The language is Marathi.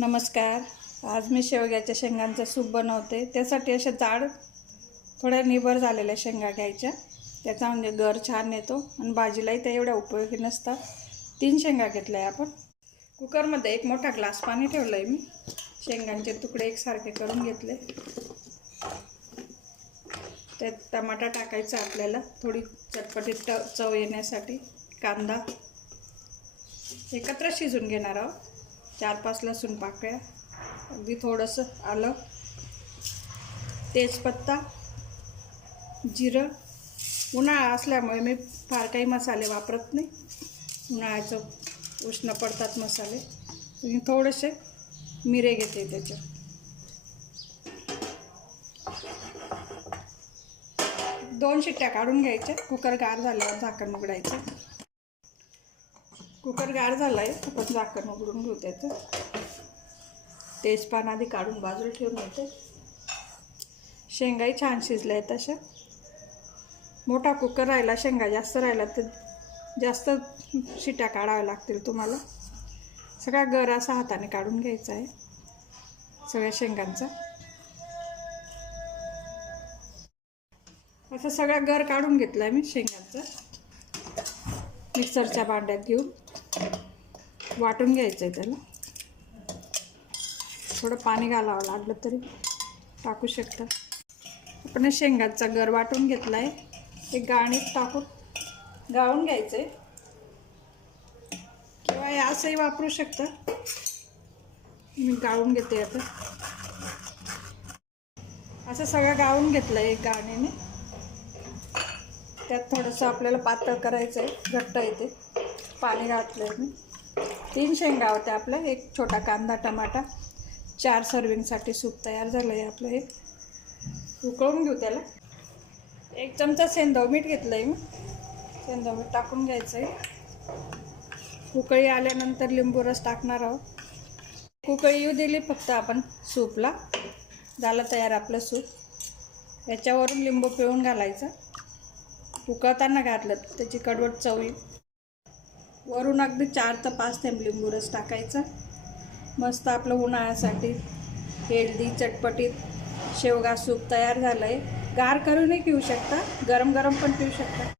नमस्कार. आज मी शेवग्याच्या शेंगांचं सूप बनवते. त्यासाठी अशा जाड थोड्या निबर झालेल्या शेंगा घ्यायच्या. त्याचा म्हणजे गर छान येतो आणि भाजीलाही त्या एवढ्या उपयोगी नसतात. तीन शेंगा घेतल्या आहे आपण. कुकरमध्ये एक मोठा ग्लास पाणी ठेवलं आहे मी. शेंगांचे तुकडे एकसारखे करून घेतले. त्यात टमाटा टाकायचा आपल्याला. थोडी चटपटीत ट चव येण्यासाठी कांदा एकत्र शिजून घेणार आहोत. चार पाच लसूण पाकळ्या. अगदी थोडंसं आलं. तेजपत्ता जिरं. उन्हाळा असल्यामुळे मी फार काही मसाले वापरत नाही. उन्हाळ्याचं उष्ण पडतात मसाले. मी थोडेसे मिरे घेते त्याच्यात. दोन शिट्ट्या काढून घ्यायच्या. कुकर गार झाल्यावर झाकण उघडायचं. कुकर गार झाला आहे आपण झाकण उघडून घेऊ त्याचं. तेजपान आधी काढून बाजूला ठेवून येते शेंगाही छान शिजल्या आहेत तशा. मोठा कुकर राहिला शेंगा जास्त राहिला तर जास्त शिट्या काढाव्या लागतील तुम्हाला. सगळा गर असा हाताने काढून घ्यायचा आहे. सगळ्या शेंगांचा. असं सगळा गर काढून घेतला आहे मी शेंगांचा. मिक्सरच्या भांड्यात घेऊन. वाटून घ्यायचं आहे त्याला. थोडं पाणी घालावं लागलं तरी टाकू शकता. आपण शेंगाचा गर वाटून घेतला आहे ते गाणीत टाकून गाळून घ्यायचं आहे किंवा हे असंही वापरू शकता. मी गाळून घेते आता. असं सगळं गाळून घेतलं आहे एक गाण्याने त्यात थोडंसं आपल्याला पातळ करायचं आहे घट्ट येते. पाणी घातलं आहे मी. तीन शेंगा होत्या आपल्या. एक छोटा कांदा टमाटा. चार सर्विंगसाठी सूप तयार झालं आहे आपलं हे. उकळून घेऊ त्याला. एक चमचा सेंधव मीठ घेतलं आहे मी. सेंधव मीठ टाकून घ्यायचं आहे उकळी आल्यानंतर लिंबू रस टाकणार आहोत. उकळी येऊ दिली फक्त आपण सूपला. झालं तयार आपलं सूप. याच्यावरून लिंबू पिळून घालायचं. उकळताना घातलं त्याची कडवट चव येईल. वरून अगदी चार ते पाच थेंब लिंबू रस टाकायचा. मस्त आपलं उन्हाळ्यासाठी हेल्दी चटपटीत शेवगा सूप तयार झालं आहे गार करूनही पिऊ शकता गरम गरम पण पिऊ शकता.